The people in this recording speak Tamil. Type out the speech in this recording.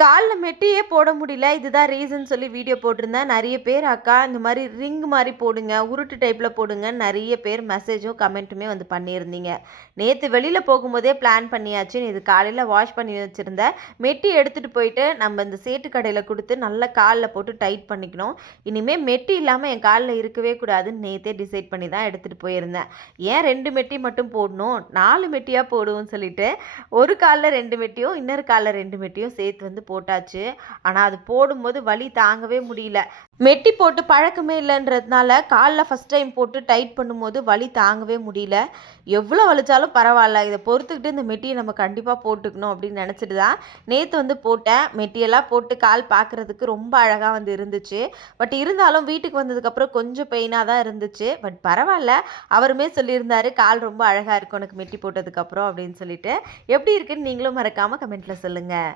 கால்ல மெட்டியே போட முடியல. இதுதான் ரீசன் சொல்லி வீடியோ போட்டிருந்தேன். நெறைய பேர் அக்கா இந்த மாரி ரிங் மாரி போடுங்க, உருட்டு டைப்ல போடுங்கன்னு நெறைய பேர் மெசேஜும், கமெண்ட்டுமே வந்து பண்ணியிருந்தீங்க. நேத்து வெளியில போகும்போதே பிளான் பண்ணியாச்சு. இது காலையில வாஷ் பண்ணி வச்சிருந்தேன். மெட்டி எடுத்துட்டு போயிட்டு நம்ம இந்த சேட்டு கடையில குடுத்து நல்லா கால்ல போட்டு டைட் பண்ணிக்கணும். இனிமே மெட்டி இல்லாம என் கால்ல இருக்கவே கூடாதுன்னு நேத்தே டிசைட் பண்ணி தான் எடுத்துட்டு போயிருந்தேன். ஏன் 2 மெட்டி மட்டும் போடணும்? 4 மெட்டியா போடுவோம்னு சொல்லிட்டு, ஒரு கால்ல 2 மெட்டியும், இன்னொரு கால்ல 2 மெட்டியும் சேர்த்து வந்து போட்டாச்சு. ஆனால் அது போடும்போது வலி தாங்கவே முடியல. மெட்டி போட்டு பழக்கமே இல்லைன்றதுனால காலில் ஃபஸ்ட் டைம் போட்டு டைட் பண்ணும்போது வலி தாங்கவே முடியல. எவ்வளோ வலிச்சாலும் பரவாயில்ல, இதை பொறுத்துக்கிட்டு இந்த மெட்டியை நம்ம கண்டிப்பாக போட்டுக்கணும் அப்படின்னு நினச்சிட்டு தான் நேற்று வந்து போட்டேன். மெட்டியெல்லாம் போட்டு கால் பார்க்குறதுக்கு ரொம்ப அழகாக வந்து இருந்துச்சு. பட் இருந்தாலும் வீட்டுக்கு வந்ததுக்கப்புறம் கொஞ்சம் பெயினாக தான் இருந்துச்சு. பட் பரவாயில்ல, அவருமே சொல்லியிருந்தாரு கால் ரொம்ப அழகாக இருக்கும் உனக்கு மெட்டி போட்டதுக்கப்புறம் அப்படின்னு சொல்லிட்டு. எப்படி இருக்குன்னு நீங்களும் மறக்காமல் கமெண்ட்டில் சொல்லுங்கள்.